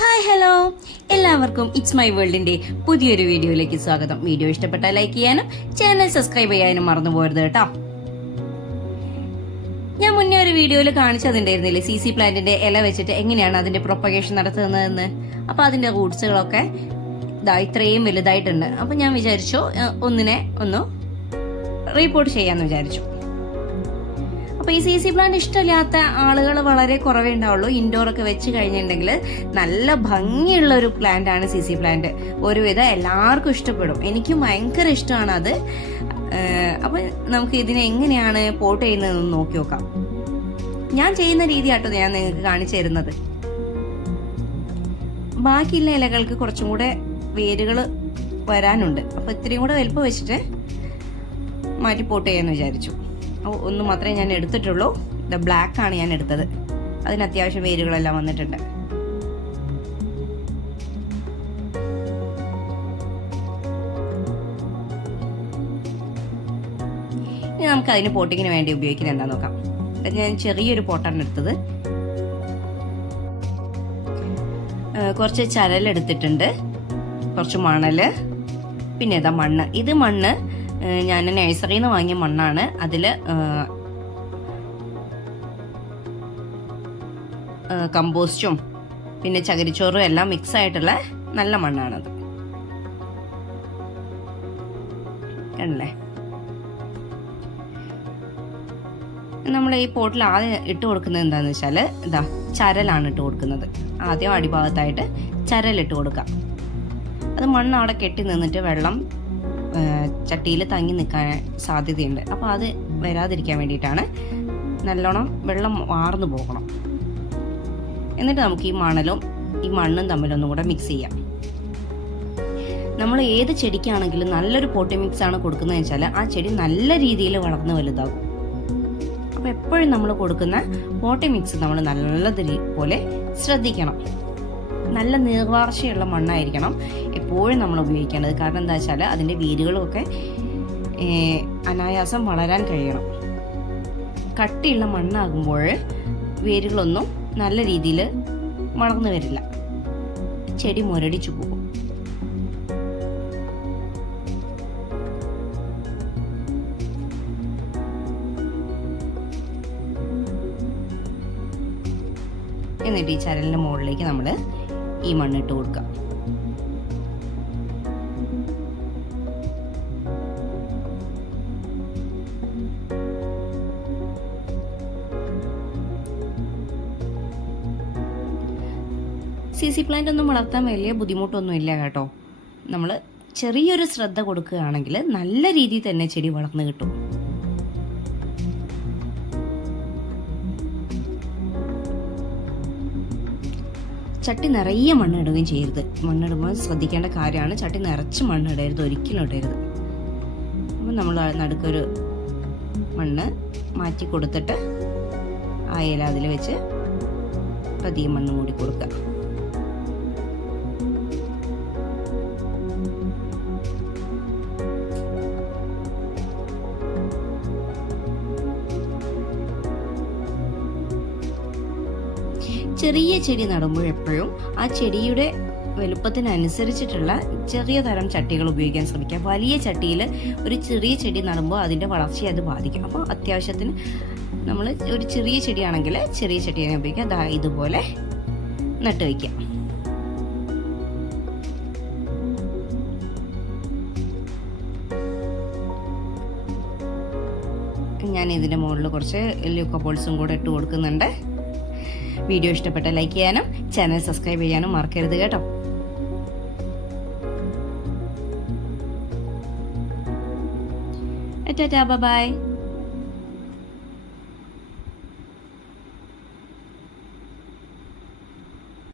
Hi hello. എല്ലാവർക്കും it's my വേൾഡിന്റെ പുതിയൊരു വീഡിയോയിലേക്ക് സ്വാഗതം. വീഡിയോ ഇഷ്ടപ്പെട്ടാൽ ലൈക്ക് ചെയ്യാനും ചാനൽ സബ്സ്ക്രൈബ് ചെയ്യാനും മറന്നു പോകരുത് കേട്ടോ. ഞാൻ മുന്നേ ഒരു വീഡിയോയിൽ കാണിച്ചതുണ്ടായിരുന്നില്ലേ? സി സി പ്ലാന്റിന്റെ ഇല വെച്ചിട്ട് എങ്ങനെയാണ് അതിന്റെ പ്രൊപ്പഗേഷൻ നടത്തുന്നതെന്ന്? അപ്പൊ അതിന്റെ റൂട്ട്സുകളൊക്കെ ഇതാ ഇത്രയും വലുതായിട്ടുണ്ട്. അപ്പൊ ഞാൻ വിചാരിച്ചു ഒന്നിനെ ഒന്ന് റിപ്പോർട്ട് ചെയ്യാന്ന് വിചാരിച്ചു. അപ്പൊ ഈ സി സി പ്ലാന്റ് ഇഷ്ടമില്ലാത്ത ആളുകൾ വളരെ കുറവേ ഉണ്ടാവുള്ളൂ. ഇൻഡോർ ഒക്കെ വെച്ച് കഴിഞ്ഞിട്ടുണ്ടെങ്കിൽ നല്ല ഭംഗിയുള്ള ഒരു പ്ലാന്റ് ആണ് സി സി പ്ലാന്റ് ഒരുവിധം എല്ലാവർക്കും ഇഷ്ടപ്പെടും. എനിക്കും ഭയങ്കര ഇഷ്ടമാണ് അത്. അപ്പോൾ അപ്പൊ നമുക്ക് ഇതിനെ എങ്ങനെയാണ് പോട്ട് ചെയ്യുന്നതെന്ന് നോക്കി നോക്കാം. ഞാൻ ചെയ്യുന്ന രീതി ആട്ടോ ഞാൻ നിങ്ങൾക്ക് കാണിച്ചു തരുന്നത്. ബാക്കിയുള്ള ഇലകൾക്ക് കുറച്ചും കൂടെ വേരുകൾ വരാനുണ്ട്. അപ്പൊ ഇത്രയും കൂടെ വലുപ്പം വെച്ചിട്ട് മാറ്റി പോട്ട് ചെയ്യാന്ന് വിചാരിച്ചു. അപ്പോൾ ഒന്ന് മാത്രമേ ഞാൻ എടുത്തിട്ടുള്ളൂ. ഇത് ബ്ലാക്ക് ആണ് ഞാൻ എടുത്തത്. അതിന് അത്യാവശ്യം വേരുകളെല്ലാം വന്നിട്ടുണ്ട്. ഇനി നമുക്ക് അതിന് പോട്ടിങ്ങിന് വേണ്ടി ഉപയോഗിക്കുന്നത് എന്താ നോക്കാം. ഞാൻ ചെറിയൊരു പോട്ടാണ് എടുത്തത്. കുറച്ച് ചരലെടുത്തിട്ടുണ്ട്. കുറച്ച് മണൽ. പിന്നെ ഇതാ മണ്ണ്. ഇത് മണ്ണ് ഞാൻ നഴ്സറിയിൽ നിന്ന് വാങ്ങിയ മണ്ണാണ്. അതിൽ കമ്പോസ്റ്റും പിന്നെ ചകിരിച്ചോറും എല്ലാം മിക്സ് ആയിട്ടുള്ള നല്ല മണ്ണാണത്. കണ്ടല്ലേ? നമ്മൾ ഈ പോട്ടിൽ ആദ്യം ഇട്ട് കൊടുക്കുന്നത് എന്താണെന്ന് വെച്ചാൽ ഇതാ ചരലാണ് ഇട്ട് കൊടുക്കുന്നത്. ആദ്യം അടിഭാഗത്തായിട്ട് ചരലിട്ട് കൊടുക്കാം അത് മണ്ണ് അവിടെ കെട്ടി നിന്നിട്ട് വെള്ളം ചട്ടിയിൽ തങ്ങി നിൽക്കാൻ സാധ്യതയുണ്ട്. അപ്പോൾ അത് വരാതിരിക്കാൻ വേണ്ടിയിട്ടാണ് നല്ലോണം വെള്ളം വാർന്നു പോകണം. എന്നിട്ട് നമുക്ക് ഈ മണലും ഈ മണ്ണും തമ്മിലൊന്നും കൂടെ മിക്സ് ചെയ്യാം. നമ്മൾ ഏത് ചെടിക്കാണെങ്കിലും നല്ലൊരു പോട്ടി മിക്സ് ആണ് കൊടുക്കുന്നതെന്ന് വെച്ചാൽ ആ ചെടി നല്ല രീതിയിൽ വളർന്ന് വലുതാകും അപ്പോൾ എപ്പോഴും നമ്മൾ കൊടുക്കുന്ന പോട്ടി മിക്സ് നമ്മൾ നല്ലത് പോലെ ശ്രദ്ധിക്കണം. നല്ല നീർവാർച്ചയുള്ള മണ്ണായിരിക്കണം എപ്പോഴും നമ്മൾ ഉപയോഗിക്കേണ്ടത്. കാരണം എന്താ വെച്ചാൽ അതിന്റെ വേരുകളുമൊക്കെ അനായാസം വളരാൻ കഴിയണം. കട്ടിയുള്ള മണ്ണാകുമ്പോൾ വേരുകളൊന്നും നല്ല രീതിയിൽ വളർന്നു വരില്ല. ചെടി മുരടിച്ചു പോകും. എന്നിട്ട് ഈ ചരലിന്റെ മുകളിലേക്ക് നമ്മൾ ഈ മണ്ണിട്ട് കൊടുക്കാം. സി സി പ്ലാന്റ് ഒന്നും വളർത്താൻ വലിയ ബുദ്ധിമുട്ടൊന്നും ഇല്ല കേട്ടോ. നമ്മൾ ചെറിയൊരു ശ്രദ്ധ കൊടുക്കുകയാണെങ്കിൽ നല്ല രീതിയിൽ തന്നെ ചെടി വളർന്നു കിട്ടും. ചട്ടി നിറയെ മണ്ണിടുകയും ചെയ്യരുത്. മണ്ണിടുമ്പോൾ ശ്രദ്ധിക്കേണ്ട കാര്യമാണ് ചട്ടി നിറച്ച് മണ്ണിടരുത് ഒരിക്കലും ഇടരുത്. അപ്പം നമ്മൾ നടുക്കൊരു മണ്ണ് മാറ്റി കൊടുത്തിട്ട് ആ ഇല അതിൽ വെച്ച് പതിയെ മണ്ണ് മൂടി കൊടുക്കുക. ചെറിയ ചെടി നടുമ്പോഴെപ്പോഴും ആ ചെടിയുടെ വലുപ്പത്തിനനുസരിച്ചിട്ടുള്ള ചെറിയ തരം ചട്ടികൾ ഉപയോഗിക്കാൻ ശ്രമിക്കുക വലിയ ചട്ടിയിൽ ഒരു ചെറിയ ചെടി നടുമ്പോൾ അതിന്റെ വളർച്ചയെ അത് ബാധിക്കും. അപ്പോൾ അത്യാവശ്യത്തിന് നമ്മൾ ഒരു ചെറിയ ചെടിയാണെങ്കിൽ ചെറിയ ചട്ടി തന്നെ ഉപയോഗിക്കുക ദാ ഇതുപോലെ നട്ട് വയ്ക്കുക ഞാൻ ഇതിന്റെ മുകളിൽ കുറച്ച് ല്യൂക്കോപോൾസും കൂടെ ഇട്ട് കൊടുക്കുന്നുണ്ട്. വീഡിയോ ഇഷ്ടപ്പെട്ട ലൈക്ക് ചെയ്യാനും ചാനൽ സബ്സ്ക്രൈബ് ചെയ്യാനും മറക്കരുത് കേട്ടോ. ബൈ.